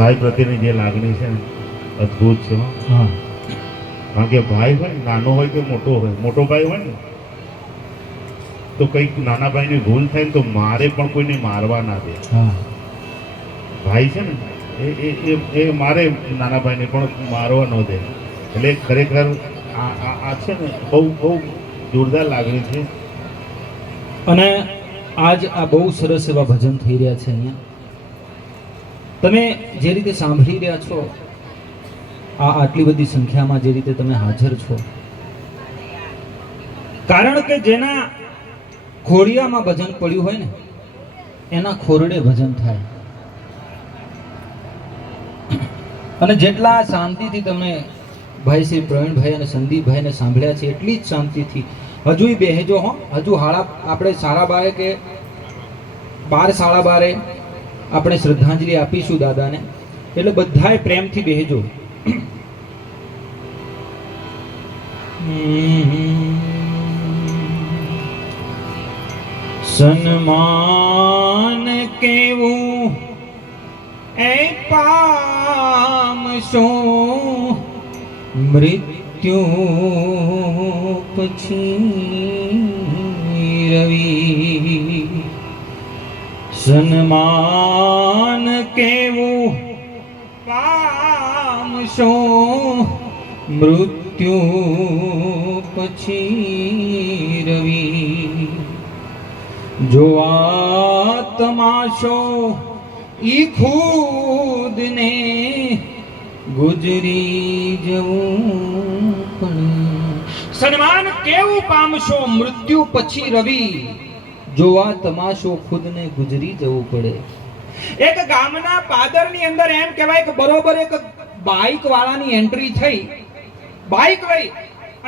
ભાઈ પ્રત્યેની જે લાગણી છે ને અદ્ભુત છે હો. હા કારણ કે ભાઈ હોય ને, નાનો હોય કે મોટો હોય, મોટો ભાઈ હોય ને તો કંઈક નાના ભાઈની ભૂલ થાય ને તો મારે પણ કોઈને મારવા ના દે. હા ભાઈ છે ને એ મારે નાના ભાઈને પણ મારવા ન દે. એટલે ખરેખર આ છે ને બહુ બહુ જોરદાર લાગણી છે. અને આજ આ બહુ સરસ એવા ભજન થઈ રહ્યા છે અહીંયા. તમે જે રીતે સાંભળી રહ્યા છો, આટલી બધી સંખ્યામાં જે રીતે તમે હાજર છો, કારણ કે જેના ખોડિયામાં ભજન પડ્યું હોય ને એના ખોરડે ભજન થાય. અને જેટલા શાંતિથી તમે ભાઈ શ્રી પ્રવીણભાઈ અને સંદીપભાઈને સાંભળ્યા છે એટલી જ શાંતિથી હજુય બેહજો હો. હજુ આપણે 12:30 કે 12:12 આપણે શ્રદ્ધાંજલિ આપીશું દાદાને, એટલે બધાએ પ્રેમથી બેહજો. સન્માન કેવું એ પામશો મૃત્યુ પછી રવિ. સન્માન કેવું પામશો મૃત્યુ પછી રવિ. જોવા તમાશો ઈ ખુદને ગુજરી જવું પણ. સન્માન કેવું પામશો મૃત્યુ પછી રવિ. જોવા તમાશો ખુદને ગુજરી જવું પડે. એક ગામના પાદરની અંદર એમ કહેવાય કે બરોબર એક બાઇક વાળાની એન્ટ્રી થઈ. બાઇક લઈ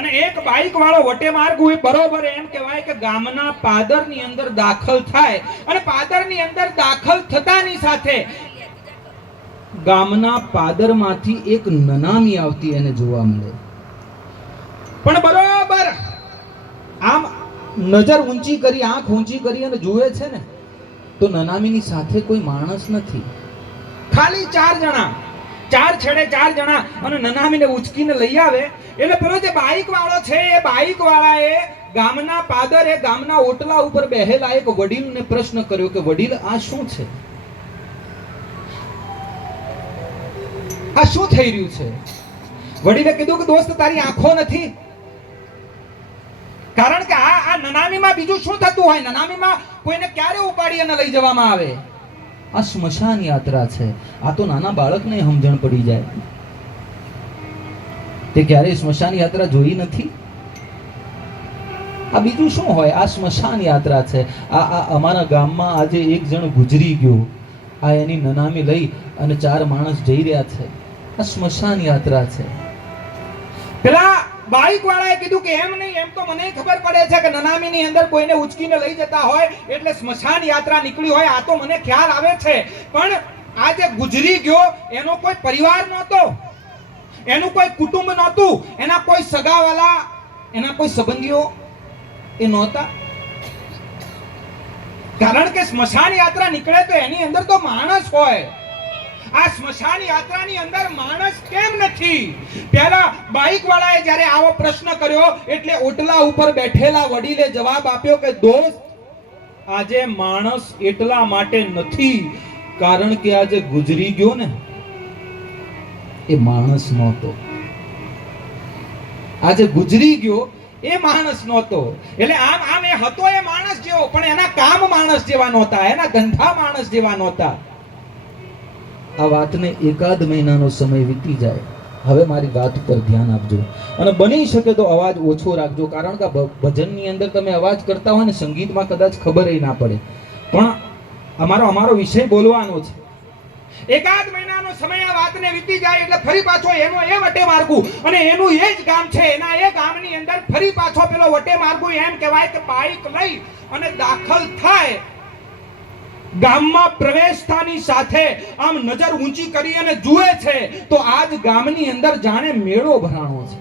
અને એક બાઇક વાળો વટે માર્ગું બરોબર એમ કહેવાય કે ગામના પાદરની અંદર દાખલ થાય. અને પાદરની અંદર દાખલ થતાની સાથે ગામના પાદરમાંથી એક નનામી આવતી એને જોવા મળે. પણ બરોબર આમ નજર ઊંચી કરી, આંખ ઊંચી કરી અને જુએ છે ને તો નનામીની સાથે કોઈ માણસ નથી, ખાલી 4 જણા, 4 છેડે 4 જણા. અને નનામીને ઉચકીને લઈ આવે. એટલે પેલો જે બાઇક વાળો છે એ બાઇક વાળાએ ગામના પાદરે ગામના ઓટલા ઉપર બેહેલા એક વડીલને પ્રશ્ન કર્યો કે વડીલ આ શું છે, આ શું થઈ રહ્યું છે? વડીલે કીધું કે દોસ્ત તારી આંખો નથી. કારણ કે આ નનામીમાં બીજું શું થતું હોય? નનામીમાં કોઈને ક્યારે ઉપાડી અને લઈ જવામાં આવે? આ સ્મશાન યાત્રા છે. આ તો નાના બાળકને સમજણ પડી જાય. તે ક્યારેય સ્મશાન યાત્રા જોઈ નથી. આ બીજું શું હોય? આ સ્મશાન યાત્રા છે. આ અમારા ગામમાં આજે એક જણ ગુજરી ગયો, આ એની નનામી લઈ અને 4 માણસ જઈ રહ્યા છે. આ સ્મશાન યાત્રા છે. પેલા બાઇક વાળાએ કીધું કે એમ નહીં, એમ તો મને ખબર પડે છે કે નનામીની અંદર કોઈને ઉચકીને લઈ જતા હોય એટલે સ્મશાન યાત્રા નીકળી હોય, આ તો મને ખ્યાલ આવે છે. પણ આ જે ગુજરી ગયો એનો કોઈ પરિવાર નહોતો, એનું કોઈ કુટુંબ નહોતું, એના કોઈ સગાવાલા, એના કોઈ સંબંધીઓ એ નહોતા. કારણ કે સ્મશાન યાત્રા નીકળે તો એની અંદર તો માણસ હોય. આ સ્મશાન યાત્રાની અંદર માણસ કેમ નથી? પહેલા બાઇક વાળાએ જ્યારે આવો પ્રશ્ન કર્યો એટલે ઓટલા ઉપર બેઠેલા વડીલે જવાબ આપ્યો કે દોસ્ત, આજે માણસ એટલા માટે નથી કારણ કે આજે ગુજરી ગયો ને એ માણસ નહોતો. આજે ગુજરી ગયો એ માણસ નહોતો. એટલે આમ એ હતો એ માણસ જેવો, પણ એના કામ માણસ જેવા નહોતા, એના ધંધા માણસ જેવા નહોતા. આ વાતને 1 મહિનાનો સમય વીતી જાય. હવે મારી વાત ઉપર ધ્યાન આપજો અને બની શકે તો અવાજ ઓછો રાખજો. કારણ કે ભજનની અંદર તમે અવાજ કરતા હોય ને, સંગીતમાં કદાચ ખબર ના પડે, પણ અમારો વિષય બોલવાનો છે. 1 મહિનાનો સમય આ વાતને વીતી જાય એટલે ફરી પાછો એનો એ વટે માર્ગું અને એનું એ જ ગામ છે. એના એ ગામની અંદર ફરી પાછો પેલો વટે માર્ગું એમ કહેવાય કે બાઇક લઈ અને દાખલ થાય. ગામમાં પ્રવેશતાની સાથે આમ નજર ઊંચી કરી અને જુએ છે તો આજ ગામની અંદર જાણે મેળો ભરાણો છે.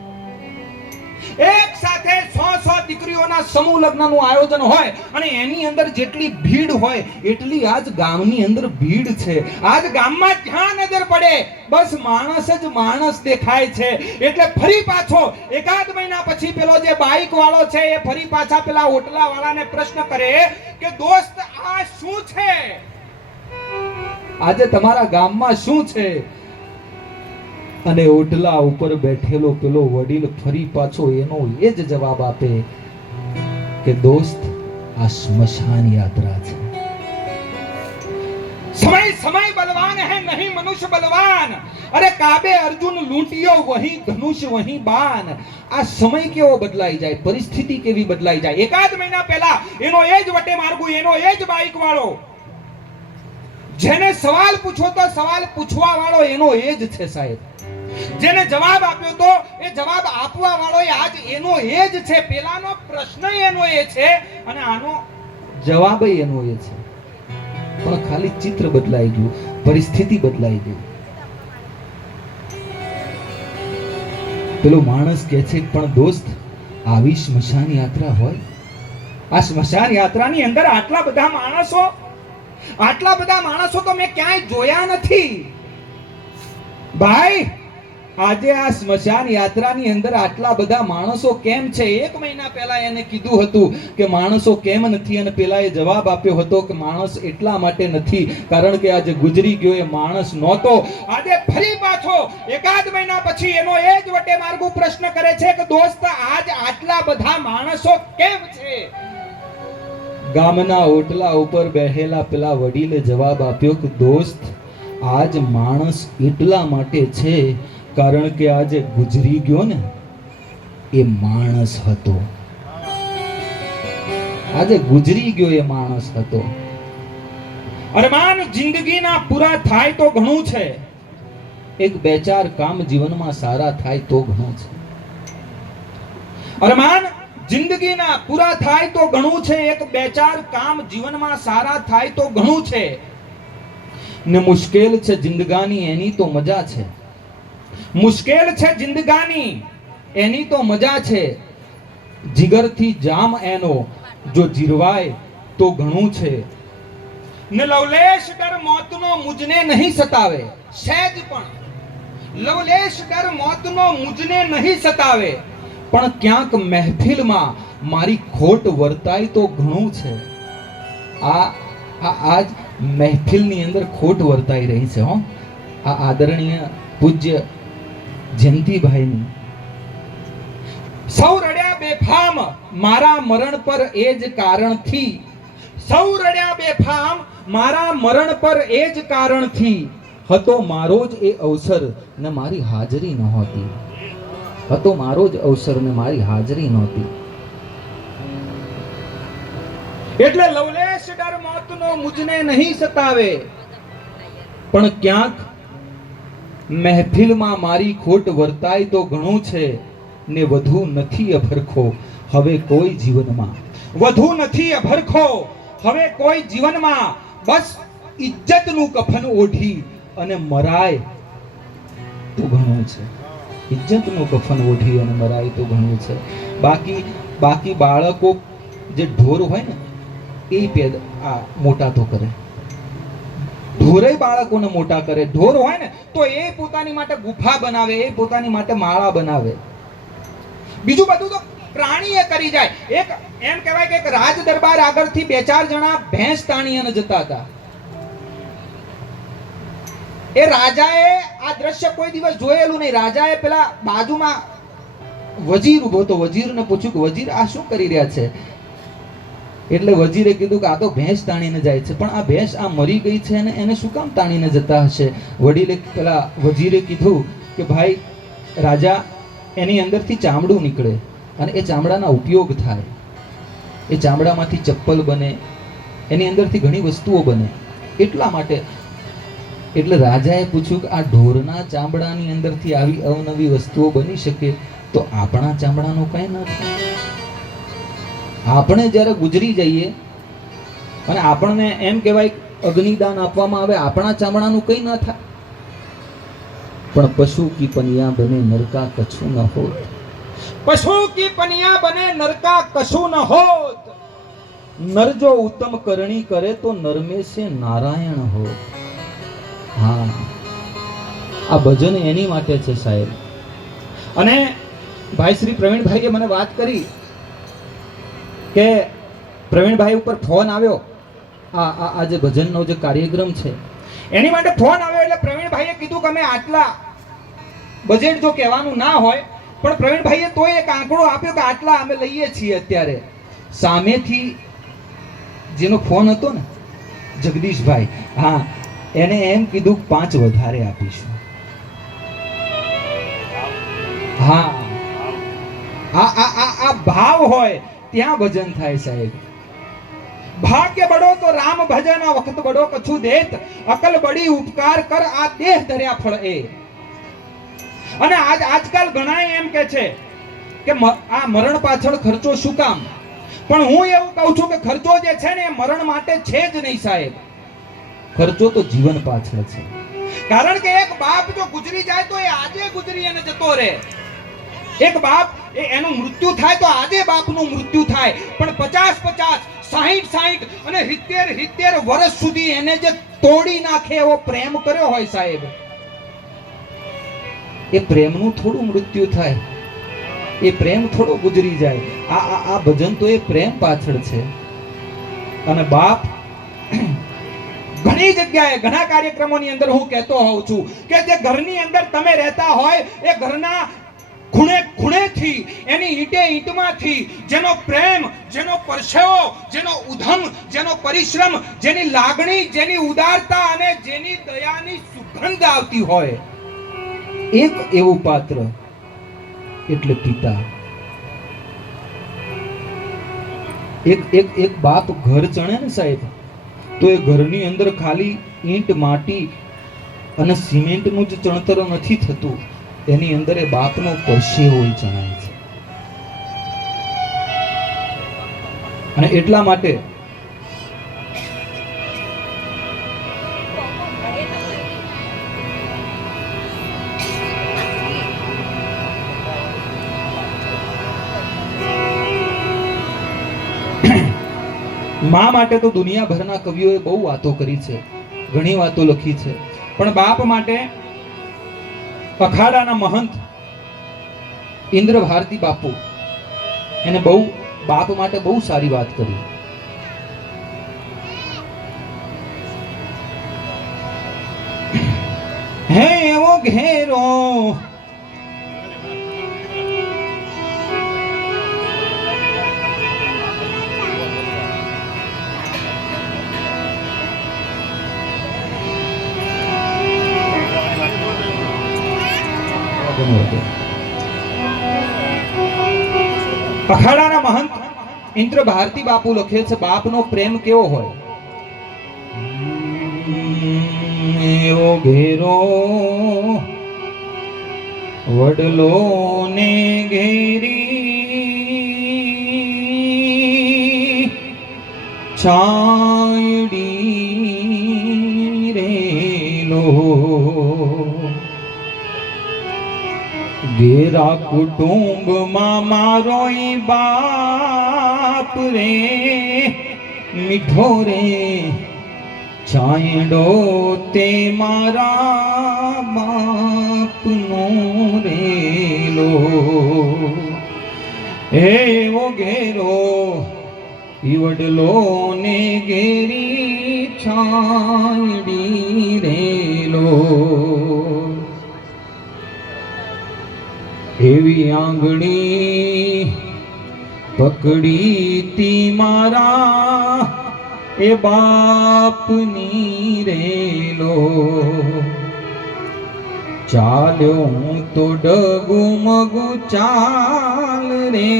એક સાથે 100 દીકરીઓના સમૂહ લગ્નનું આયોજન હોય અને એની અંદર જેટલી ભીડ હોય એટલી આજ ગામની અંદર ભીડ છે. આજ ગામમાં જ્યાં નજર પડે બસ માણસ જ માણસ દેખાય છે. એટલે ફરી પાછો એકાદ મહિના પછી પેલો જે બાઈક વાળો છે એ ફરી પાછા પેલા ઓટલા વાળાને પ્રશ્ન કરે કે દોસ્ત આ શું છે, આજે તમારા ગામમાં શું છે? અને ઓટલા ઉપર બેઠેલો પેલો વડીલ ફરી પાછો એનો એ જ જવાબ આપે કે દોસ્ત આ સ્મશાન યાત્રા છે. समय समय बलवान है नहीं मनुष्य बलवान. अरे काबे अर्जुन लूंटियो वही धनुष वही बाण. આ સમય કેવો બદલાઈ જાય, પરિસ્થિતિ કેવી બદલાઈ જાય. એકાદ મહિના પહેલા એનો એ જ વટે માર્ગુ, એનો એ જ બાઈક વાળો, જેને સવાલ પૂછો તો સવાલ પૂછવા વાળો એનો એ જ છે સાહેબ. જેને જવાબ આપ્યો તો એ જવાબ આપવા વાળો આજ એનો એ જ છે. પેલાનો પ્રશ્ન એનો એ છે અને આનો જવાબ એનો એ છે. પણ ખાલી ચિત્ર બદલાઈ ગયું, પરિસ્થિતિ બદલાઈ ગઈ. પેલો માણસ કહે છે પણ દોસ્ત આવી સ્મશાન યાત્રા હોય? આ સ્મશાન યાત્રાની અંદર આટલા બધા માણસો તો મેં ક્યાંય જોયા નથી ભાઈ. આજે આ સ્મશાન યાત્રાની અંદર આટલા બધા માણસો કેમ છે? એક મહિના પહેલા એને કીધું હતું કે માણસો કેમ નથી, અને પેલાએ જવાબ આપ્યો હતો કે માણસ એટલા માટે નથી કારણ કે આજે ગુજરી ગયો એ માણસ નહોતો. આજે ફરી પાછો એકાદ મહિના પછી એનો એ જ વટે માર્ગુ પ્રશ્ન કરે છે કે દોસ્ત આજ આટલા બધા માણસો કેમ છે? ગામના ઓટલા ઉપર બેઠેલા પેલા વડીલે જવાબ આપ્યો કે દોસ્ત આજ માણસ એટલા માટે છે કારણ કે આજે ગુજરી ગયો ને એ માણસ હતો. આજે ગુજરી ગયો એ માણસ હતો. અરમાન જિંદગીના પૂરા થાય તો ઘણું છે, એક બે ચાર કામ જીવનમાં સારા થાય તો ઘણું છે. અરમાન જિંદગીના પૂરા થાય તો ઘણું છે, એક બે ચાર કામ જીવનમાં સારા થાય તો ઘણું છે. ને મુશ્કેલ છે જિંદગાની એની તો મજા છે. મુશ્કેલ છે જિંદગાની એની તો મજા છે. જીગરથી જામ એનો જો જીરવાય તો ઘણું છે. ને લવલેશ ડર મોતનો મુજને નહીં સતાવે, સહેજ પણ લવલેશ ડર મોતનો મુજને નહીં સતાવે, પણ ક્યાંક મહેફિલમાં મારી ખોટ વર્તાય તો ઘણું છે. આજ મહેફિલની અંદર ખોટ વર્તાઈ રહી છે. હો આ આદરણીય પૂજ્ય જયંતિભાઈની. સૌ રડ્યા બેફામ મારા મરણ પર એ જ કારણથી, સૌ રડ્યા બેફામ મારા મરણ પર એ જ કારણથી, હતો મારો જ એ અવસર ને મારી હાજરી નહોતી. હતો મારો જ અવસર ને મારી હાજરી નહોતી. એટલે લવલેશ ડર મોતનો મુજને નહીં સતાવે, પણ ક્યાંક મહેફિલમાં મારી ખોટ વર્તાય તો ઘણું છે. ને વધુ નથી અભરખો હવે કોઈ જીવનમાં, વધુ નથી અભરખો હવે કોઈ જીવનમાં, બસ ઇજ્જતનું કફન ઓઢી અને મરાય તો ઘણું છે. ઇજ્જતનું કફન ઓઢી અને મરાય તો ઘણું છે. બાકી બાળકો જે ઢોર હોય ને એ મોટા તો કરે. ઢોરે બાળકોને મોટા કરે. ઢોર હોય ને તો એ પોતાની માટે ગુફા બનાવે, એ પોતાની માટે માળા બનાવે. બીજું બધું તો પ્રાણીએ કરી જાય. એક એમ કહેવાય કે એક રાજ દરબાર આગળથી બે ચાર જણા ભેંસ તાણીને જતા હતા. એ રાજાએ આ દ્રશ્ય કોઈ દિવસ જોયેલું નહીં. રાજાએ પેલા બાજુમાં વજીર ઉભો હતો, વજીરને પૂછ્યું કે વજીર આ શું કરી રહ્યા છે? એટલે વજીરે કીધું કે આ તો ભેંસ તાણીને જાય છે. પણ આ ભેંસ આ મરી ગઈ છે અને એને શું કામ તાણીને જતા હશે? વડીલે પેલા વજીરે કીધું કે ભાઈ રાજા, એની અંદરથી ચામડું નીકળે અને એ ચામડાના ઉપયોગ થાય. એ ચામડામાંથી ચપ્પલ બને, એની અંદરથી ઘણી વસ્તુઓ બને, એટલા માટે. એટલે રાજાએ પૂછ્યું કે આ ઢોરના ચામડાની અંદરથી આવી અવનવી વસ્તુઓ બની શકે તો આપણા ચામડાનું કઈ ન થાય? આપણે જ્યારે ગુજરી જઈએ અને આપણને એમ કહેવાય અગ્નિદાન આપવામાં આવે, આપણા ચામડાનું કંઈ ન થાય. પણ પશુ કી પનિયા બને નરકા કછું ન હોત, पशु की पनिया बने नर का कशु न होत, नर जो उत्तम करणी करे तो नर में से नारायण हो. હા, આ ભજન એની માટે છે સાહેબ. અને ભાઈ શ્રી પ્રવીણભાઈએ મને વાત કરી કે પ્રવીણભાઈ ઉપર ફોન આવ્યો, આ જે ભજનનો જે કાર્યક્રમ છે એની માટે ફોન આવ્યો. એટલે પ્રવીણભાઈએ કીધું કે અમે આટલા બજેટ જો કહેવાનું ના હોય, પણ પ્રવીણભાઈએ તોય એક આંકડો આપ્યો કે આટલા અમે લઈએ છીએ અત્યારે. સામેથી જેનો ફોન હતો ને, જગદીશભાઈ, હા, એને એમ કીધું 5 વધારે આપીશું. હા, આ ભાવ હોય ત્યાં ભજન થાય સાહેબ. ભાગ્ય બડો તો રામ ભજન, વખત બડો કછું દેત, અકલ બડી ઉપકાર કર, આ દેહ ધર્યા ફળ એ. અને આજકાલ ઘણા એમ કે છે કે આ મરણ પાછળ ખર્ચો શું કામ? પણ હું એવું કહું છું કે ખર્ચો જે છે ને એ મરણ માટે છે જ નહીં સાહેબ. ખર્ચો તો જીવન પાછળ છે. કારણ કે એક બાપ જો ગુજરી જાય તો એ આજે ગુજરી અને જતો રહે. એક બાપ એનું મૃત્યુ થાય તો આજે બાપનું મૃત્યુ થાય, પણ 50-50, 60-60 અને 70-70 વર્ષ સુધી એને જે તોડી નાખે એવો પ્રેમ કર્યો હોય સાહેબ, એ પ્રેમનું થોડું મૃત્યુ થાય, એ પ્રેમ થોડો ગુજરી જાય. આ ભજન તો એ પ્રેમ પાછળ છે. અને બાપ ઘણી જગ્યાએ ઘણા કાર્યક્રમોની અંદર હું કહેતો હોઉં છું કે જે ઘરની અંદર તમે રહેતા હોય એ ઘરના ખૂણે ખૂણેથી, એની ઈંટે ઈંટમાંથી જેનો પ્રેમ, જેનો પરસેવો, જેનો ઉધમ, જેનો પરિશ્રમ, જેની લાગણી, જેની ઉદારતા અને જેની દયાની સુગંધ આવતી હોય, એક એવું પાત્ર એટલે પિતા. એક બાપ ઘર ચણે ને સાહેબ, તો એ ઘરની અંદર ખાલી ઈંટ, માટી અને સિમેન્ટનું જ ચણતર નથી થતું, એની અંદર એ બાપનો પરસેવો ચણાય છે. અને એટલા માટે મા માટે તો દુનિયાભરના કવિઓએ બહુ વાતો કરી છે, ઘણી વાતો લખી છે, પણ બાપ માટે અખાડાના મહંત ઇન્દ્ર ભારતી બાપુ એને બહુ બાપ માટે બહુ સારી વાત કરી. હે એવો ઘેરો અખાડાના મહંત ઇન્દ્ર ભારતી બાપુ લખે છે બાપનો પ્રેમ કેવો હોય. એવો ઘેરો વડલો ને ઘેરી છાયડી રેલો, ઘેરા કુટુંબમાં મારો બાપ રે મીઠો રે છાંયડો તે મારા બાપનો રેલો. એવો ઘેરો ઈવડલો ને ઘેરી છાંયડી રેલો, એવી આંગળી પકડી તી મારા એ બાપની રેલો. ચાલ્યો હું તો ડગુમગુ ચાલ રે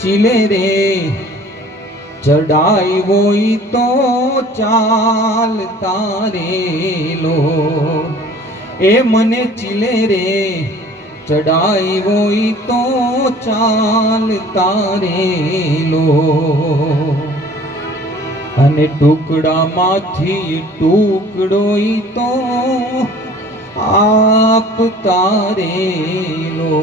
ચીલે રે ચડાવ્યો તો ચાલતા રેલો. એ મને ચીલે રે ચડાવ્યો તો ચાલતા રેલો. અને ટુકડામાંથી ટુકડો તો આપ તારેલો.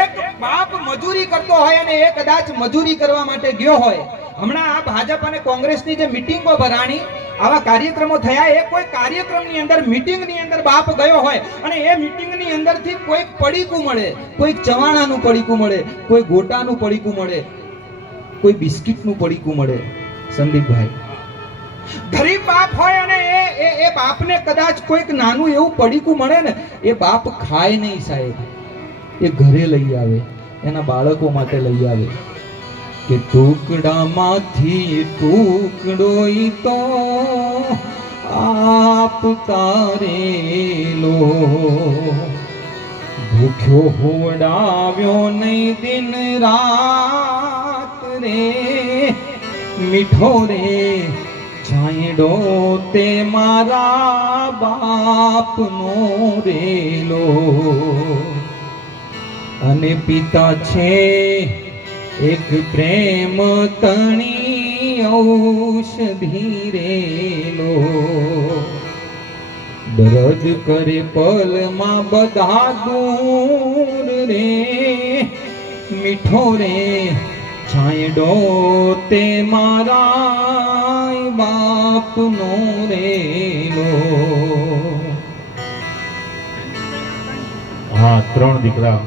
એક બાપ મજૂરી કરતો હોય અને એ કદાચ મજૂરી કરવા માટે ગયો હોય. હમણાં આ ભાજપ અને કોંગ્રેસની જે મીટિંગો ભરાણી, આવા કાર્યક્રમો થયા, એ કોઈ કાર્યક્રમની અંદર, મીટિંગની અંદર બાપ ગયો હોય અને એ મીટિંગની અંદરથી કોઈક પડીકું મળે, કોઈક ચવાણાનું પડીકું મળે, કોઈ ગોટાનું પડીકું મળે, કોઈ બિસ્કિટનું પડીકું મળે. સંદીપભાઈ, ગરીબ બાપ હોય અને એ બાપને કદાચ કોઈક નાનું એવું પડીકું મળે ને, એ બાપ ખાય નહીં સાહેબ, એ ઘરે લઈ આવે, એના બાળકો માટે લઈ આવે કે ટુકડામાંથી ટુકડો ઈ તો આપ તારેલો. ભૂખ્યો હોવડાવ્યો નહીં દિન રાત રે, મીઠો રે છાંયડો તે મારા બાપનો રેલો. અને પિતા છે એક પ્રેમ તણી ઔષધિ રેલો. દર્દ કરે પલમાં બધા દૂર રે, મીઠો રે છાંયડો તે મારા બાપનો રેલો. હા, 3 દીકરા,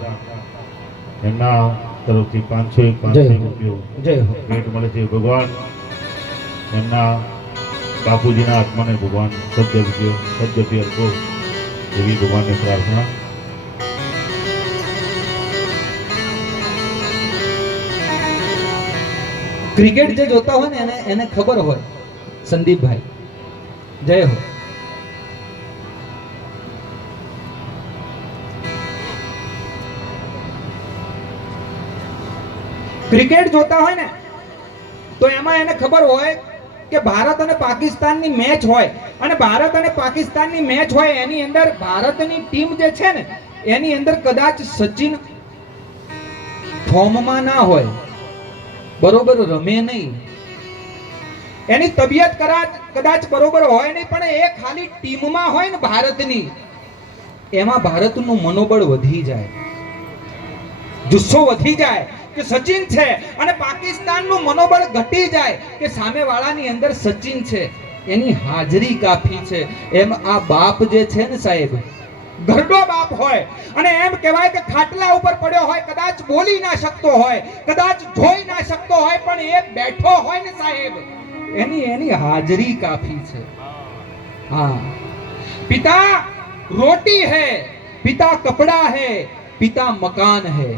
એમના તરફથી 500 રૂપિયો ભેટ મળે છે. ભગવાન એમના બાપુજીના આત્માને ભગવાન સદગતિ આપો એવી ભગવાનને પ્રાર્થના. ક્રિકેટ જે જોતા હોય ને એને ખબર હોય, સંદીપભાઈ જય હો, ક્રિકેટ જોતા હોય ને તો એમાં એને ખબર હોય કે ભારત અને પાકિસ્તાનની મેચ હોય, અને ભારત અને પાકિસ્તાનની મેચ હોય એની અંદર ભારતની ટીમ જે છે ને એની અંદર કદાચ સચિન ફોર્મમાં ના હોય, બરોબર રમે નહીં, એની તબિયત કદાચ બરોબર હોય નહીં, પણ એ ખાલી ટીમમાં હોય ને ભારતની, એમાં ભારતનું મનોબળ વધી જાય, જુસ્સો વધી જાય કે સચિન છે, અને પાકિસ્તાનનું મનોબળ ઘટી જાય કે સામેવાળાની અંદર સચિન છે, એની હાજરી કાફી છે. એમ આ બાપ જે છે ને સાહેબ, ઘરડો બાપ હોય અને એમ કહેવાય કે ખાટલા ઉપર પડ્યો હોય, કદાચ બોલી ના શકતો હોય, કદાચ જોઈ ના શકતો હોય, પણ એ બેઠો હોય ને સાહેબ, એની હાજરી કાફી છે. હા, પિતા રોટી है, પિતા કપડા है, પિતા મકાન है.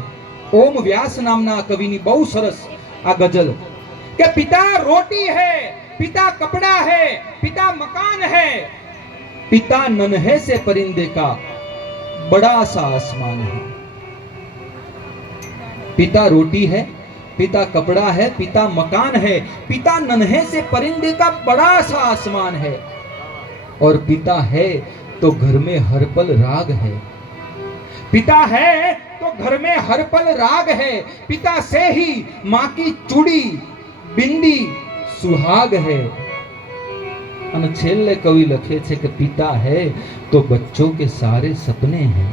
ઓમ વ્યાસ નામના કવિની બહુ સરસ આ ગઝલ કે પિતા રોટી है, पिता कपड़ा है, पिता मकान है, पिता नन्हे से परिंदे का बड़ा सा आसमान है. पिता रोटी है, पिता कपड़ा है, पिता मकान है, पिता नन्हे से परिंदे का बड़ा सा आसमान है. और पिता है तो घर में हर पल राग है. पिता है तो घर में हर पल राग है. पिता से ही माँ की चूड़ी बिंदी सुहाग है. અને છેલ્લે કવિ લખે છે કે પિતા है तो बच्चों के सारे सपने हैं.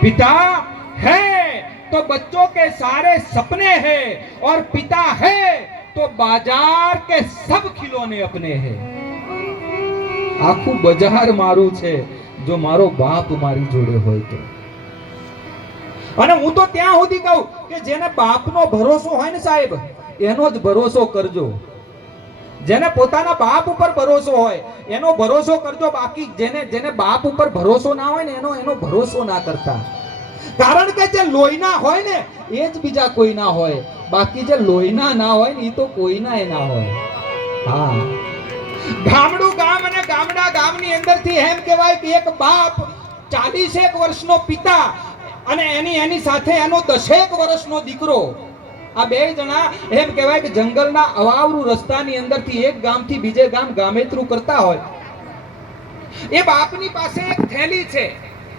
पिता है तो बच्चों के सारे सपने हैं, और पिता है तो बाजार के सब खिलौने अपने हैं. આખું બજાર મારું છે જો મારો બાપ મારી જોડે હોય તો. અને હું તો ત્યાં સુધી કહું કે જેને બાપનો ભરોસો હોય ને સાહેબ, એનો જ ભરોસો કરજો. જેને પોતાના બાપ ઉપર ભરોસો હોય એનો ભરોસો કરજો. બાકી જેને બાપ ઉપર ભરોસો ના હોય ને એનો ભરોસો ના કરતા. કારણ કે જે લોહીના હોય ને એ જ બીજા કોઈ ના હોય, બાકી જે લોહીના ના હોય ને એ તો કોઈના એ ના હોય. હા, ગામડું ગામ અને ગામડા ગામની અંદરથી એમ કહેવાય કે એક બાપ 40 વર્ષનો પિતા અને એની સાથે એનો 10 વર્ષનો દીકરો, આ બે જણા એમ કહેવાય કે જંગલના અવાવરૂ રસ્તાની અંદરથી એક ગામથી બીજે ગામ ગામેતરું કરતા હોય. એ બાપની પાસે એક થેલી છે.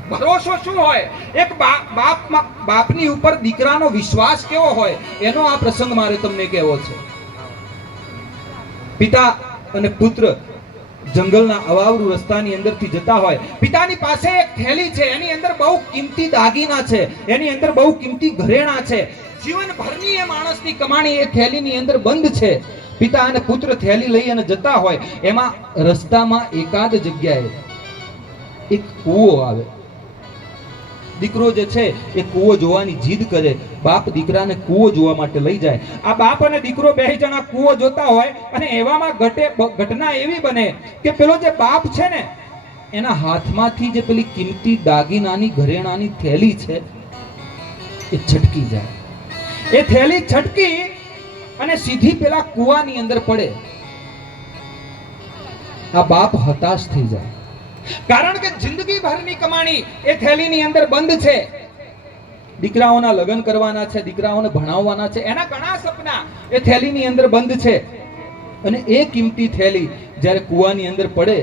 ભરોસો શું હોય? એક બાપની ઉપર દીકરાનો વિશ્વાસ કેવો હોય એનો આ પ્રસંગ મારે તમને કહેવો છે. પિતા અને પુત્ર જંગલના અવાવરું રસ્તાની અંદરથી જતા હોય, પિતાની પાસે એક થેલી છે, એની અંદર બહુ કિંમતી દાગીના છે, એની અંદર બહુ કિંમતી ઘરેણા છે, જીવનભરની એ માણસની કમાણી એ થેલીની અંદર બંધ છે. પિતા અને પુત્ર થેલી લઈ અને જતા હોય, એમાં રસ્તામાં એકાદ જગ્યાએ એક કૂવો આવે. દીકરો જે છે એ કૂવો જોવાની જીદ કરે. બાપ દીકરાને કૂવો જોવા માટે લઈ જાય. આ બાપ અને દીકરો બે જણા કૂવો જોતા હોય અને એવામાં ઘટના એવી બને કે પેલો જે બાપ છે ને એના હાથમાંથી જે પેલી કિંમતી દાગીનાની ઘરેણાની થેલી છે એ છટકી જાય. એ થેલી છટકી અને સીધી પેલા કૂવાની અંદર પડે. આ બાપ હતાશ થઈ જાય, કારણ કે જિંદગી ભરની કમાણી એ થેલીની અંદર બંધ છે. દીકરાઓના લગ્ન કરવાના છે, દીકરાઓને ભણાવવાના છે, એના ઘણા સપના એ થેલીની અંદર બંધ છે. અને એ કિંમતી થેલી જ્યારે કૂવાની અંદર પડે,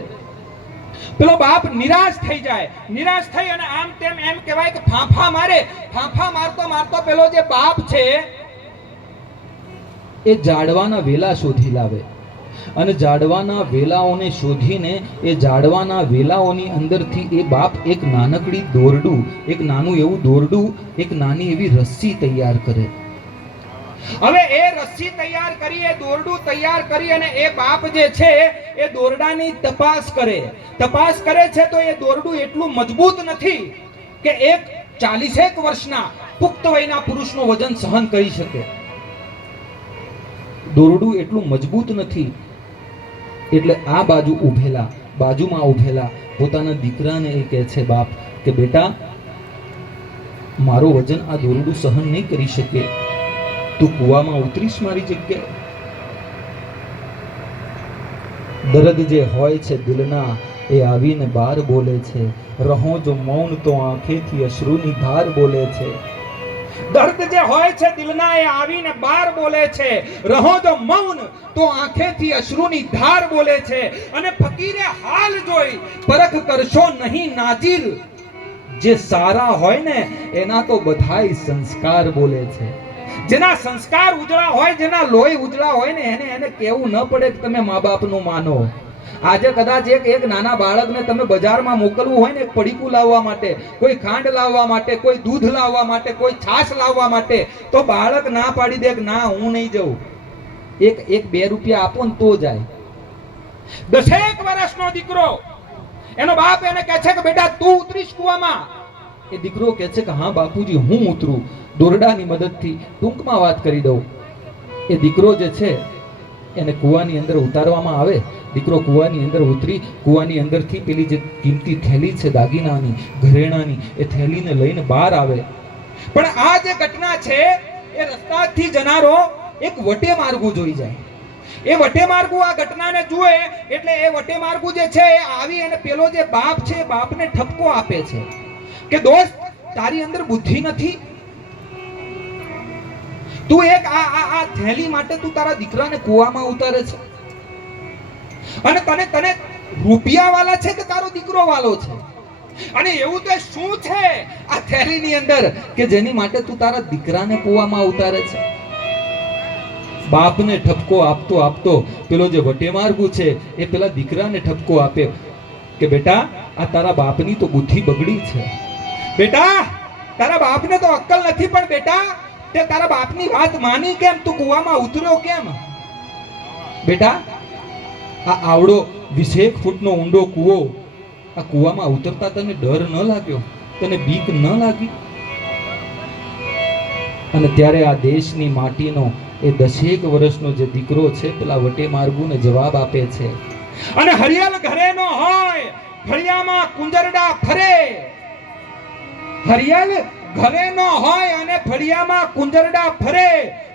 પેલો બાપ નિરાશ થઈ જાય. નિરાશ થઈ અને આમ તેમ એમ કહેવાય કે ફાંફા મારે. ફાંફા મારતો મારતો પેલો જે બાપ છે એ ઝાડવાના વેલા શોધી લાવે અને ઝાડવાના વેલાઓને શોધીને એ ઝાડવાના વેલાઓની અંદરથી એ બાપ એક નાનકડી દોરડું, એક નાનું એવું દોરડું, એક નાની એવી રસ્સી તૈયાર કરે. હવે એ રસ્સી તૈયાર કરી, એ દોરડું તૈયાર કરી અને એ બાપ જે છે એ દોરડાની તપાસ કરે. તપાસ કરે છે તો એ દોરડું એટલું મજબૂત નથી કે એક 40 વર્ષના પુખ્ત વયના પુરુષનું વજન સહન કરી શકે. દોરડું એટલું મજબૂત નથી. એટલે આ બાજુ ઉભેલા, બાજુમાં ઉભેલા પોતાના દીકરાને એ કહે છે બાપ કે બેટા, મારું વજન આ દોરડું સહન નહીં કરી શકે, તું કૂવામાં ઉતરીશ મારી જગ્યાએ. દર્દ જે હોય છે દિલના એ આવીને બાર બોલે છે, રહો જો મૌન તો આંખેથી અશ્રુની ધાર બોલે છે. દર્દ જે હોય છે દિલના એ આવીને બાર બોલે છે, રહો જો મૌન તો આંખેથી અશ્રુની ધાર બોલે છે. અને ફકીરે હાલ જોઈ પરખ કરશો નહીં નાજીર, જે સારા હોય ને એના તો બધાય સંસ્કાર બોલે છે. જેના સંસ્કાર ઉજળા હોય, જેના લોહી ઉજળા હોય ને એને કેવું ન પડે કે તમે મા બાપનું માનો. આજે કદાચ એક નાના બાળકને તમે બજારમાં મોકલવું હોય ને એક પડીકું લાવવા માટે, કોઈ ખાંડ લાવવા માટે, કોઈ દૂધ લાવવા માટે, કોઈ છાશ લાવવા માટે, તો બાળક ના પાડી દે કે ના હું નહીં જઉં. એક 2 રૂપિયા આપો ને તો જાય. 10 વર્ષનો દીકરો, એનો બાપ એને કહે છે કે બેટા તું ઉતરીશ કૂવામાં. એ દીકરો કહે છે કે હા બાપુજી હું ઉતરું. દોરડાની મદદથી ટૂંકમાં વાત કરી દઉં. એ દીકરો જે છે એને કૂવાની અંદર ઉતારવામાં આવે. દીકરો કૂવાની અંદર ઉતરી, કૂવાની અંદરથી પેલી જે કિંમતી થેલી છે દાગીનાની, ઘરેણાની, એ થેલીને લઈને બહાર આવે. પણ આ જે ઘટના છે એ રસ્તાથી જનારો એક વટે માર્ગુ જોઈ જાય. એ વટે માર્ગુ આ ઘટનાને જુએ એટલે એ વટે માર્ગુ જે છે એ આવી અને પેલો જે બાપ છે એ બાપને ઠપકો આપે છે કે દોસ્ત, તારી અંદર બુદ્ધિ નથી? તું એક આ થેલી માટે તું તારા દીકરાને કૂવામાં ઉતારે છે? અને તને રૂપિયા વાલા છે કે તારો દીકરો વાલો છે? અને એવું તો શું છે આ થેલીની અંદર કે જેની માટે તું તારા દીકરાને કૂવામાં ઉતારે છે? બાપને ઠપકો આપતો આપતો પેલો જે વટેમાર્ગુ છે એ પેલા દીકરાને ઠપકો આપે કે બેટા, આ તારા બાપની તો બુદ્ધિ બગડી છે. બેટા, તારા બાપને તો અક્કલ નથી, પણ બેટા તે તારા બાપની વાત માની કેમ? તું કૂવામાં ઉતર્યો કેમ? બેટા, આ આવડો 20 ફૂટનો ઊંડો કૂવો, આ કૂવામાં ઉતરતા તને ડર ન લાગ્યો? તને બીક ન લાગી? અને ત્યારે આ દેશની માટીનો એ 10 વર્ષનો જે દીકરો છે પેલા વટે માર્ગુને જવાબ આપે છે, અને હરિયલ ઘરે નો હોય ફળિયામાં કુંજરડા ફરે. હરિયલ ઘરે નો હોય અને ફળિયામાં કુંજરડા ફરે,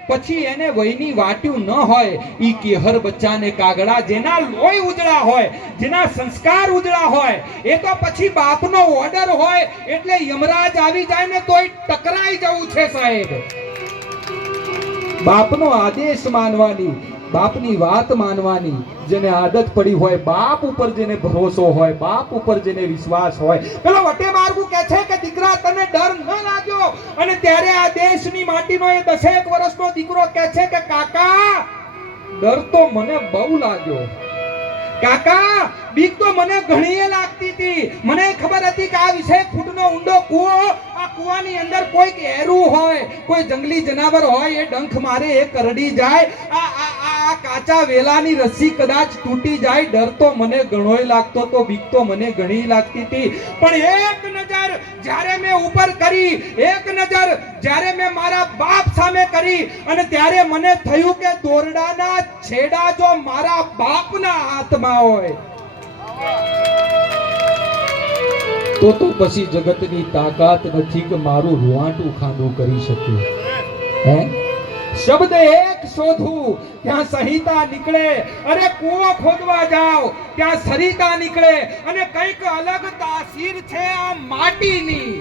પછી એને વયની વાટ્યું ન હોય. ઈ કેહર બચ્ચાને કાગડા. જેના લોહી ઉજળા હોય, જેના સંસ્કાર ઉજળા હોય, એ તો પછી બાપનો ઓર્ડર હોય એટલે યમરાજ આવી જાય ને તોય ટકરાઈ જવું છે સાહેબ. બાપનો આદેશ માનવાની, બાપની વાત માનવાની જેને આદત પડી હોય, બાપ ઉપર જેને ભરોસો હોય, બાપ ઉપર જેને વિશ્વાસ હોય. પેલો વટે માર્ગુ કહે છે કે દીકરા, તને ડર ન લાગ્યો? અને ત્યારે આ દેશની માટીનો એ 10 વર્ષનો દીકરો કહે છે કે કાકા, ડર તો મને બહુ લાગ્યો. કાકા બીક તો મને ઘણી લાગતી હતી. મને ખબર હતી કે આ 20 ફૂટનો ઊંડો કૂવો, આ કૂવાની અંદર કોઈક એરું હોય, કોઈ જંગલી જનાવર હોય, એ ડંખ મારે, એ કરડી જાય, આ કાચા વેલાની રસ્સી કદાચ તૂટી જાય. ડર તો મને ઘણોય લાગતો તો, બીક તો મને ઘણી લાગતી હતી. પણ એક નજર જ્યારે મેં ઉપર કરી, એક નજર જ્યારે મેં મારા બાપ સામે કરી, અને ત્યારે મને થયું કે દોરડાના છેડા જો મારા બાપના હાથમાં હોય તો પછી જગતની તાકાત નથી કે મારું રૂવાટું ખાંડું કરી શકે. હે શબ્દ એક શોધું ત્યાં સંહિતા નીકળે, અરે કૂવો ખોદવા જાઓ ત્યાં સરિતા નીકળે, અને કંઈક અલગ તાસીર છે આ માટીની.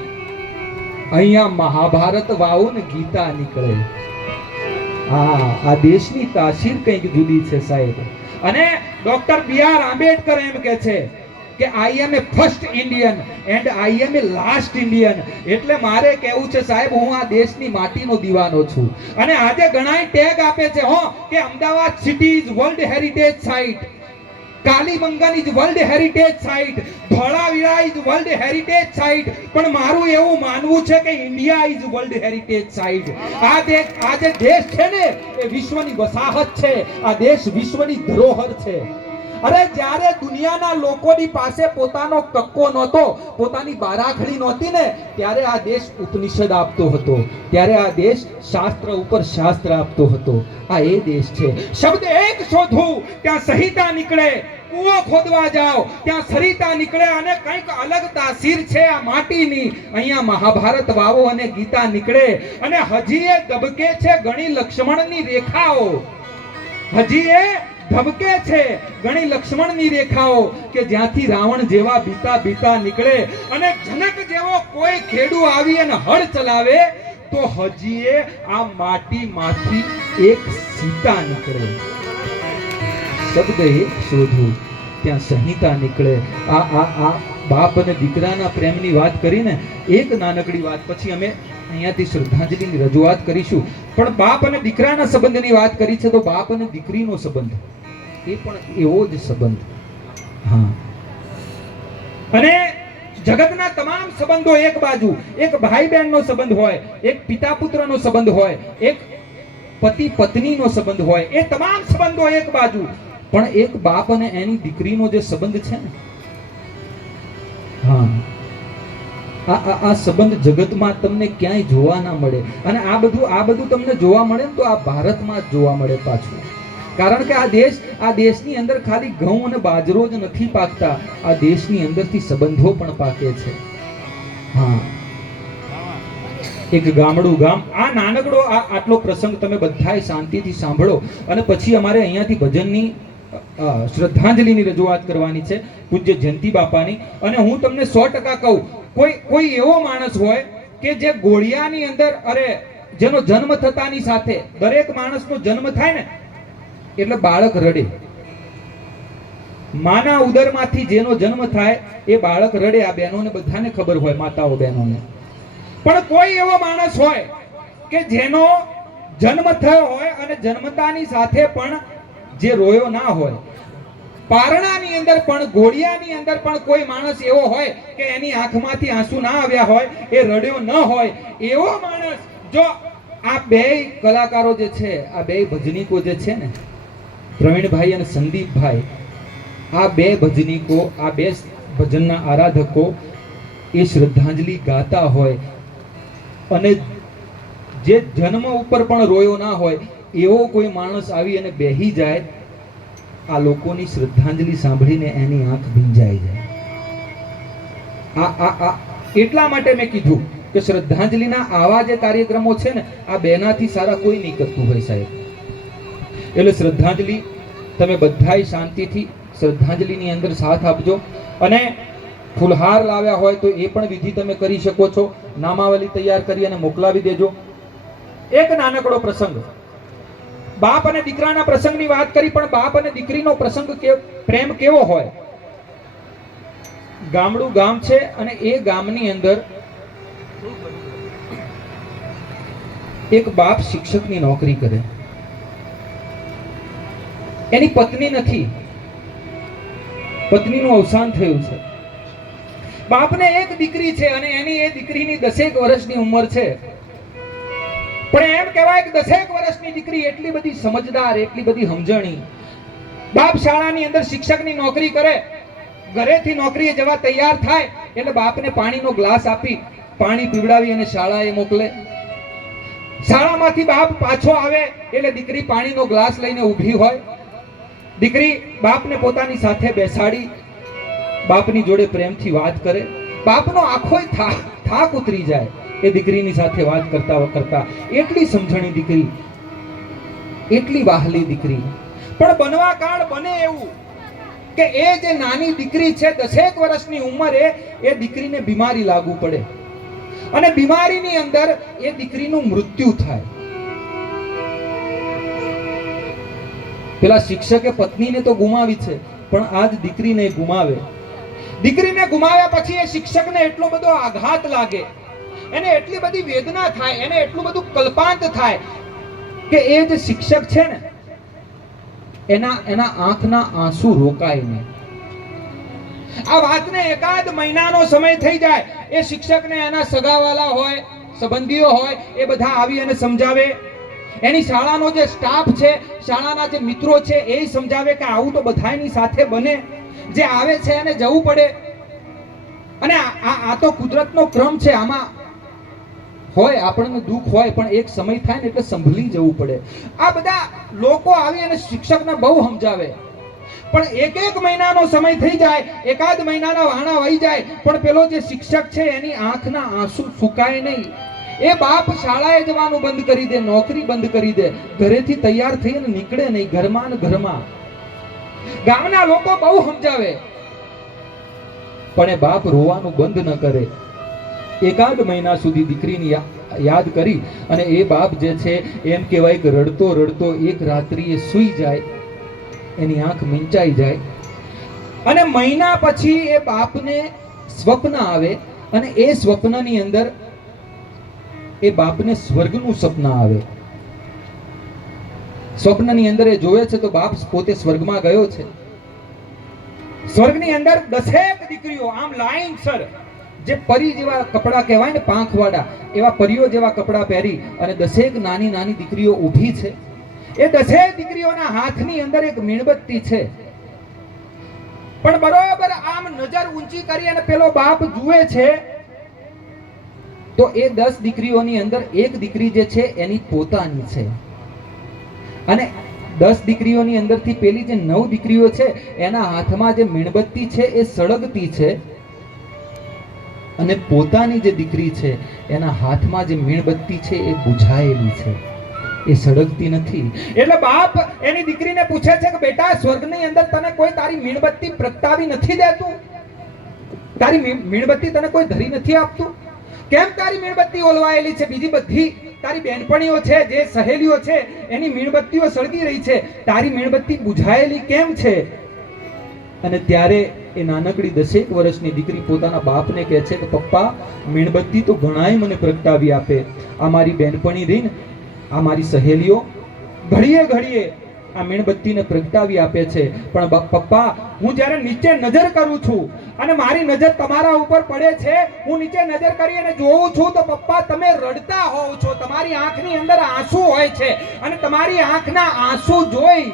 અહીંયા મહાભારત વાવું ને ગીતા નીકળે. આ દેશની તાસીર કંઈક જુદી છે સાહેબ. અને ડોક્ટર B.R. આંબેડકર એમ કહે છે કે I am a first Indian and I am a last Indian. એટલે મારે કહેવું છે સાહેબ, હું આ દેશની માટીનો દીવાનો છું. અને આજે ઘણાય ટેગ આપે છે કે Ahmedabad city is world heritage site, Kalibangan is world heritage site, Dholavira is world heritage site. પણ મારું એવું માનવું છે કે India is world heritage site. આ જે દેશ છે ને એ વિશ્વની વસાહત છે. આ દેશ વિશ્વની ધરોહર છે. અરે જ્યારે દુનિયાના લોકોની પાસે પોતાનો કક્કો નહોતો, પોતાની બારાખડી નહોતી ને, ત્યારે આ દેશ ઉપનિષદ આપતો હતો, ત્યારે આ દેશ શાસ્ત્ર ઉપર શાસ્ત્ર આપતો હતો. આ એ દેશ છે. શબ્દ એક શોધું ત્યાં સંહિતા નીકળે, કૂવો ખોદવા જાઓ ત્યાં સરિતા નીકળે, અને કંઈક અલગ તાસીર છે આ માટીની. અહીંયા મહાભારત વાવો અને ગીતા નીકળે. અને હજી એ દબકે છે ઘણી લક્ષ્મણની રેખાઓ, હજી એ ધબકે છે ઘણી લક્ષ્મણની રેખાઓ, કે જ્યાંથી રાવણ જેવા બીતા બીતા નીકળે. અને જનક જેવો કોઈ ખેડૂ આવી અને હળ ચલાવે તો હજી એ આ માટીમાંથી એક સીતા નીકળે. શબ્દ એક શોધું ત્યાં સંહિતા નીકળે. આ બાપ અને દીકરાના પ્રેમની વાત કરીને એક નાનકડી વાત, પછી અમે અહીંયાથી શ્રદ્ધાંજલિની રજૂઆત કરીશું. પણ બાપ અને દીકરાના સંબંધની વાત કરી છે, તો બાપ અને દીકરીનો સંબંધ એ પણ એવો જ સંબંધ. હા, અને જગતના તમામ સંબંધો એક બાજુ, એક ભાઈ બહેનનો સંબંધ હોય, એક પિતા પુત્રનો સંબંધ હોય, એક પતિ પત્નીનો સંબંધ હોય, એ તમામ સંબંધો એક બાજુ. પણ એક બાપ અને એની દીકરીનો જે સંબંધ છે ને, હા, આ સંબંધ જગતમાં તમને ક્યાંય જોવા ના મળે. અને આ બધું તમને જોવા મળે ને તો આ ભારતમાં જ જોવા મળે પાછું. કારણ કે આ દેશની અંદર ખાલી ઘઉં અને બાજરો જ નથી પાકતા, આ દેશની અંદરથી સંબંધો પણ પાકે છે. હા, એક ગામડું ગામ, આ નાનકડો આટલો પ્રસંગ તમે બધાય શાંતિથી સાંભળો, અને પછી અમારે અહીંયાથી ભજનની શ્રદ્ધાંજલિની રજૂઆત કરવાની છે પૂજ્ય જયંતિ બાપાની. અને હું તમને 100% કહું, કોઈ એવો માણસ હોય કે જે ગોળિયાની અંદર, અરે જેનો જન્મ થતાની સાથે, દરેક માણસનો જન્મ થાય ને એટલે બાળક રડે. માના ઉદરમાંથી જેનો જન્મ થાય એ બાળક રડે. આ બહેનોને બધાને ખબર હોય, માતાઓ બહેનોને. પણ કોઈ એવો માણસ હોય કે જેનો જન્મ થયો હોય અને જન્મતાની સાથે પણ જે રોયો ના હોય, પારણાની અંદર પણ, ઘોડિયાની અંદર પણ કોઈ માણસ એવો હોય કે એની આંખમાંથી આંસુ ના આવ્યા હોય, એ રડ્યો ન હોય, એવો માણસ જો આ બે કલાકારો જે છે, આ બે ભજનીકો જે છે ને, પ્રવીણભાઈ અને સંદીપભાઈ, આ બે ભજનીકો, આ બે ભજનના આરાધકો એ શ્રદ્ધાંજલિ ગાતા હોય અને જે જન્મ ઉપર પણ રોયો ના હોય એવો કોઈ માણસ આવી અને બેહી જાય, આ લોકોની શ્રદ્ધાંજલિ સાંભળીને એની આંખ ભીંજાઈ જાય. એટલા માટે મેં કીધું કે શ્રદ્ધાંજલિના આવા જે કાર્યક્રમો છે ને, આ બેનાથી સારા કોઈ નહીં કરતું હોય સાહેબ. એટલે શ્રદ્ધાંજલિ તમે બધાય શાંતિથી શ્રદ્ધાંજલિની અંદર સાથ આપજો. અને ફૂલહાર લાવ્યા હોય તો એ પણ વિધિ તમે કરી શકો છો. નામાવલી તૈયાર કરી અને મોકલાવી દેજો. એક નાનકડો પ્રસંગ, બાપ અને દીકરાના પ્રસંગની વાત કરી, પણ બાપ અને દીકરીનો પ્રસંગ પ્રેમ કેવો હોય. ગામડું ગામ છે અને એ ગામની અંદર એક બાપ શિક્ષકની નોકરી કરે. એની પત્ની નથી, પત્નીનું અવસાન થયું છે. બાપને એક દીકરી છે અને એની એ દીકરીની 10 વર્ષની ઉંમર છે. પણ એમ કહેવાય કે 10 વર્ષની દીકરી એટલી બધી સમજદાર, એટલી બધી સમજણી. બાપ શાળાની અંદર શિક્ષકની નોકરી કરે, ઘરેથી નોકરીએ જવા તૈયાર થાય એટલે બાપને પાણીનો ગ્લાસ આપી પાણી પીવડાવી અને શાળાએ મોકલે. શાળામાંથી બાપ પાછો આવે એટલે દીકરી પાણીનો ગ્લાસ લઈને ઊભી હોય. દીકરી બાપને પોતાની સાથે બેસાડી બાપની જોડે પ્રેમથી વાત કરે. બાપનો આખો થાક ઉતરી જાય એ દીકરીની સાથે વાત કરતા કરતા. એટલી સમજણી દીકરી, એટલી વાહલી દીકરી. પણ બનવા કાળ બને એવું કે એ જે નાની દીકરી છે 10 વર્ષની ઉંમરે, એ દીકરીને બીમારી લાગુ પડે અને બીમારીની અંદર એ દીકરીનું મૃત્યુ થાય. પેલા શિક્ષકે પત્નીને તો ગુમાવી છે, પણ આજ દીકરીને ગુમાવે. દીકરીને ગુમાવ્યા પછી એ શિક્ષકને એટલો બધો આઘાત લાગે, એને એટલી બધી વેદના થાય, એને એટલું બધું કલ્પાંત થાય કે એ જે શિક્ષક છે ને એના આંખના આંસુ રોકાય નહીં. આ વાતને એકાદ મહિનાનો સમય થઈ જાય. એ શિક્ષકને એના સગાવાલા હોય, સંબંધીઓ હોય, એ બધા આવી અને સમજાવે. એની શાળાનો જે સ્ટાફ છે, શાળાના જે મિત્રો છે, એ સમજાવે કે આવું તો બધાની સાથે બને. જે આવે છે એને જવું પડે અને આ તો કુદરતનો ક્રમ છે. આમાં હોય આપણને દુઃખ હોય, પણ એક સમય થાય ને એટલે સંભળી જવું પડે. આ બધા લોકો આવી અને શિક્ષકને બહુ સમજાવે. પણ એક મહિનાનો સમય થઈ જાય, એકાદ મહિનાના વાણા વહી જાય, પણ પેલો જે શિક્ષક છે એની આંખના આંસુ સુકાય નહીં. એ બાપ શાળાએ જવાનું બંધ કરી દે, નોકરી બંધ કરી દે, ઘરેથી તૈયાર થઈને નીકળે નહીં. ઘરમાં ને ઘરમાં ગામના લોકો બહુ સમજાવે, પણ એ બાપ રોવાનું બંધ ન કરે. એકાદ મહિના સુધી દીકરીની યાદ કરી અને એ બાપ જે છે એમ કહેવાય કે રડતો રડતો એક રાત્રિએ સૂઈ જાય, એની આંખ મીંચાઈ જાય. અને મહિના પછી એ બાપને સ્વપ્ન આવે અને એ સ્વપ્નની અંદર એ બાપને સ્વર્ગનું સપના આવે. સ્વપ્નની અંદર એ જોવે છે તો બાપ પોતે સ્વર્ગમાં ગયો છે. સ્વર્ગની અંદર 10 દીકરીઓ આમ લાઈનસર, જે પરી જેવા કપડા કહેવાય ને, પાંખવાળા, એવા પરીઓ જેવા કપડા પહેરી અને 10 નાની નાની દીકરીઓ ઊભી છે. એ 10 દીકરીઓના હાથની અંદર એક મીણબત્તી છે. પણ બરોબર આમ નજર ઊંચી કરી અને પેલો બાપ જુએ છે તો એ 10 દીકરીઓની અંદર એક દીકરી જે છે એની પોતાની છે અને 10 દીકરીઓની અંદરથી પેલી જે 9 દીકરીઓ છે એના હાથમાં જે મીણબત્તી છે એ સળગતી છે અને પોતાની જે દીકરી છે એના હાથમાં જે મીણબત્તી છે એ બુઝાયેલી છે, એ સળગતી નથી. એટલે બાપ એની દીકરીને પૂછે છે કે બેટા, સ્વર્ગની અંદર તને કોઈ તારી મીણબત્તી પ્રગટાવી નથી દેતું? તારી મીણબત્તી તને કોઈ ધરી નથી આપતું? કેમ તારી મીણબત્તી ઓલવાયેલી છે? બીજી બધી તારી બેનપણીઓ છે, જે સહેલીઓ છે, એની મીણબત્તીઓ સળગી રહી છે, તારી મીણબત્તી બુઝાયેલી કેમ છે? અને ત્યારે એ નાનકડી 10 વર્ષની દીકરી પોતાના બાપને કહે છે કે પપ્પા, મીણબત્તી તો ઘણાય મને પ્રગટાવી આપે. આ મારી બેનપણી રહીને, આ મારી સહેલીઓ ઘડીએ ઘડીએ આ મીણબત્તીને પ્રગટાવી આપે છે, પણ પપ્પા, હું જ્યારે નીચે નજર કરું છું અને મારી નજર તમારા ઉપર પડે છે, હું નીચે નજર કરી અને જોઉં છું તો પપ્પા તમે રડતા હોવ છો, તમારી આંખની અંદર આંસુ હોય છે અને તમારી આંખના આંસુ જોઈ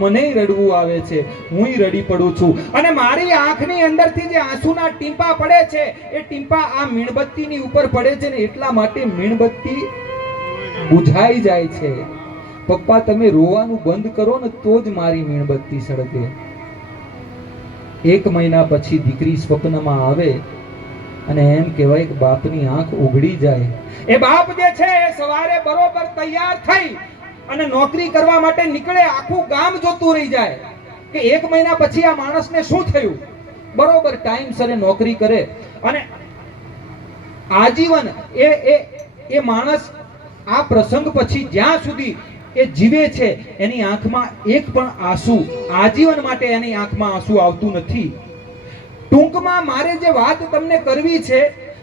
મને રડવું આવે છે, હું રડી પડું છું. અને મારી આંખની અંદરથી જે આંસુના ટીંપા પડે છે એ ટીંપા આ મીણબત્તીની ઉપર પડે છે ને એટલા માટે મીણબત્તી બુઝાઈ જાય છે. પપ્પા, તમે રોવાનું બંધ કરો ને તો જ મારી મીણબત્તી સળગે. 1 મહિના પછી દીકરી સ્વપ્નમાં આવે અને એમ કહેવાય કે બાપની આંખ ઉઘડી જાય. એ બાપ જે છે એ સવારે બરોબર તૈયાર થઈ અને નોકરી કરવા માટે નીકળે. આખું ગામ જોતું રહી જાય કે 1 મહિના પછી આ માણસને શું થયું. બરોબર ટાઈમસર નોકરી કરે અને આજીવન એ માણસ આ પ્રસંગ પછી જ્યાં સુધી એ જીવે છે એની આંખમાં એક પણ આંસુ, આજીવન માટે એની આંખમાં આંસુ આવતું નથી. ટૂંકમાં મારે જે વાત તમને કરવી છે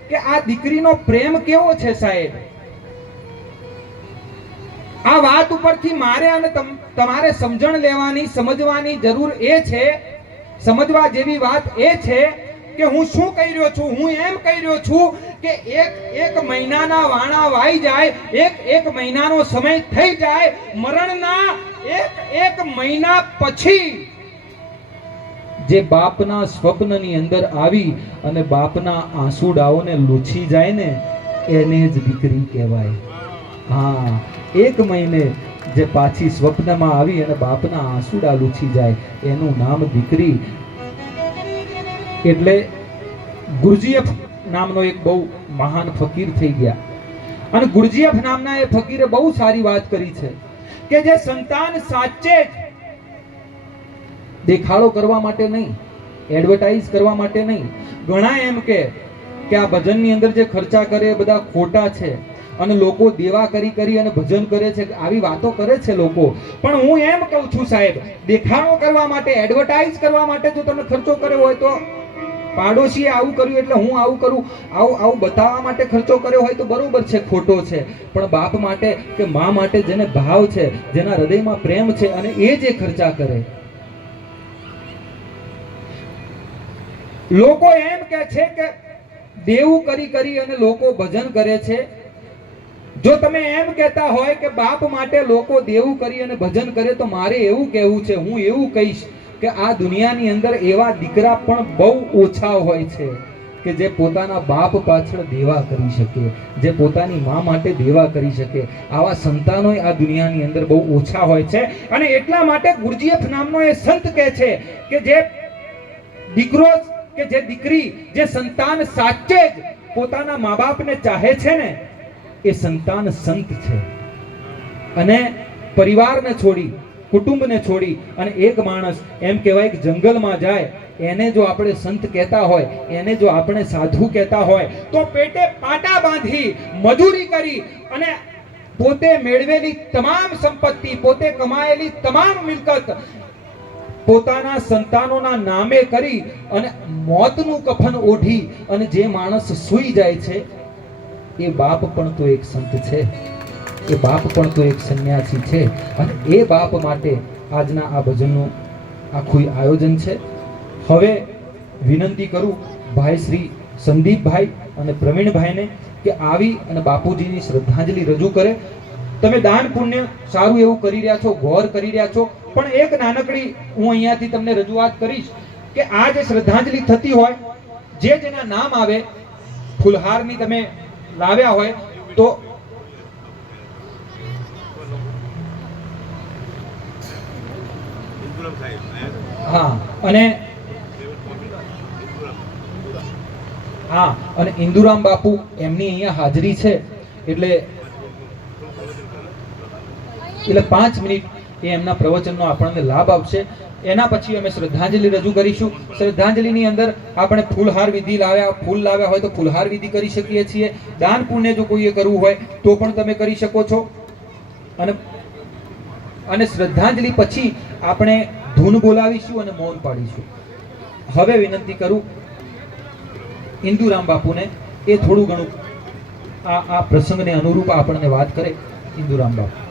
કે આ દીકરીનો પ્રેમ કેવો છે સાહેબ, આ વાત ઉપરથી મારે અને તમારે સમજણ લેવાની, સમજવાની જરૂર એ છે સમજવા જેવી વાત એ છે કે હું શું કહી રહ્યો છું. હું એમ કહી રહ્યો છું કે એક મહિનાના વાણા વાઈ જાય, એક મહિનાનો સમય થઈ જાય, મરણના એક મહિના પછી જે બાપના સ્વપ્નની અંદર આવી અને બાપના આંસુડાઓને લૂછી જાય ને, એને જ દીકરી કહેવાય. હા, એક મહિને જે પાછી સ્વપ્નમાં આવી અને બાપના આંસુડા લૂછી જાય, એનું નામ દીકરી. એટલે ગુરજીએફ નામનો એક બહુ મહાન ફકીર થઈ ગયા, અને ગુરજીએફ નામના એ ફકીરે બહુ સારી વાત કરી છે કે જે સંતાન સાચે જ દેખાડો કરવા માટે નહીં, એડવર્ટાઇઝ કરવા માટે નહીં. ઘણા એમ કે આ ભજનની અંદર જે ખર્ચા કરે એ બધા ખોટા છે, અને લોકો દેવા કરી અને ભજન કરે છે, આવી વાતો કરે છે લોકો. પણ હું એમ કહું છું સાહેબ, દેખાડો કરવા માટે, એડવર્ટાઇઝ કરવા માટે જો તમે ખર્ચો કર્યો હોય તો, પાડોશીએ આવું કર્યું એટલે હું આવું કરું, આવું બતાવવા માટે ખર્ચો કર્યો હોય તો બરોબર છે, ખોટો છે. પણ બાપ માટે કે મા માટે જેને ભાવ છે, જેના હૃદયમાં પ્રેમ છે, અને એ જે ખર્ચા કરે. લોકો એમ કે છે કે દેવું કરી અને લોકો ભજન કરે છે. જો તમે એમ કહેતા હોય કે બાપ માટે લોકો દેવું કરી અને ભજન કરે, તો મારે એવું કહેવું છે, હું એવું કહીશ કે આ દુનિયાની અંદર એવા દીકરા પણ બહુ ઓછા હોય છે કે જે પોતાના બાપ પાછળ દેવા કરી શકે, જે પોતાની મા માટે દેવા કરી શકે. આવા સંતાનો આ દુનિયાની અંદર બહુ ઓછા હોય છે. અને એટલા માટે ગુરજીએફ નામનો એ સંત કહે છે કે જે દીકરો કે જે દીકરી, જે સંતાન સાચે જ પોતાના મા બાપને ચાહે છે ને, એ સંતાન સંત છે. અને પરિવારને છોડી, કુટુંબને છોડી અને એક માણસ એમ કહેવાય કે જંગલમાં જાય, એને જો આપણે સંત કહેતા હોય, એને જો આપણે સાધુ કહેતા હોય, તો પેટે પાટા બાંધી મજૂરી કરી અને પોતે મેળવેલી તમામ સંપત્તિ, પોતે કમાયેલી તમામ મિલકત પોતાના સંતાનોના નામે કરી અને મોતનું કફન ઓઢી અને જે માણસ સૂઈ જાય છે, એ બાપ પણ તો એક સંત છે, એ બાપ પણ તો એક સંન્યાસી છે. અને એ બાપ માટે આજના આ ભજનનું આખું આયોજન છે. હવે વિનંતી કરું ભાઈ શ્રી સંદીપભાઈ અને પ્રવીણભાઈને કે આવી અને બાપુજીની શ્રદ્ધાંજલિ રજૂ કરે. તમે દાન પુણ્ય સારું એવું કરી રહ્યા છો, ગૌર કરી રહ્યા છો, પણ એક નાનકડી હું અહીંયાથી તમને રજૂઆત કરીશ કે આ જે શ્રદ્ધાંજલિ થતી હોય, જેના નામ આવે, ફુલહારની તમે લાવ્યા હોય તો હા, અને ઇન્દુરામ બાપુ એમની અહીંયા હાજરી છે, એટલે 5 મિનિટ એ એમના પ્રવચનનો આપણને લાભ આપશે. એના પછી અમે શ્રદ્ધાંજલિ રજૂ કરીશું. શ્રદ્ધાંજલિની અંદર આપણે ફૂલહાર વિધિ ફૂલ લાવ્યા હોય તો ફૂલહાર વિધિ કરી શકીએ છીએ. દાન પુણ્ય જો કોઈએ કરવું હોય તો પણ તમે કરી શકો છો. અને શ્રદ્ધાંજલિ પછી આપણે ધૂન બોલાવીશું અને મૌન પાડીશું. હવે વિનંતી કરું ઇન્દુરામ બાપુને, એ થોડું ઘણું આ પ્રસંગને અનુરૂપ આપણને વાત કરે. ઇન્દુરામ બાપુ.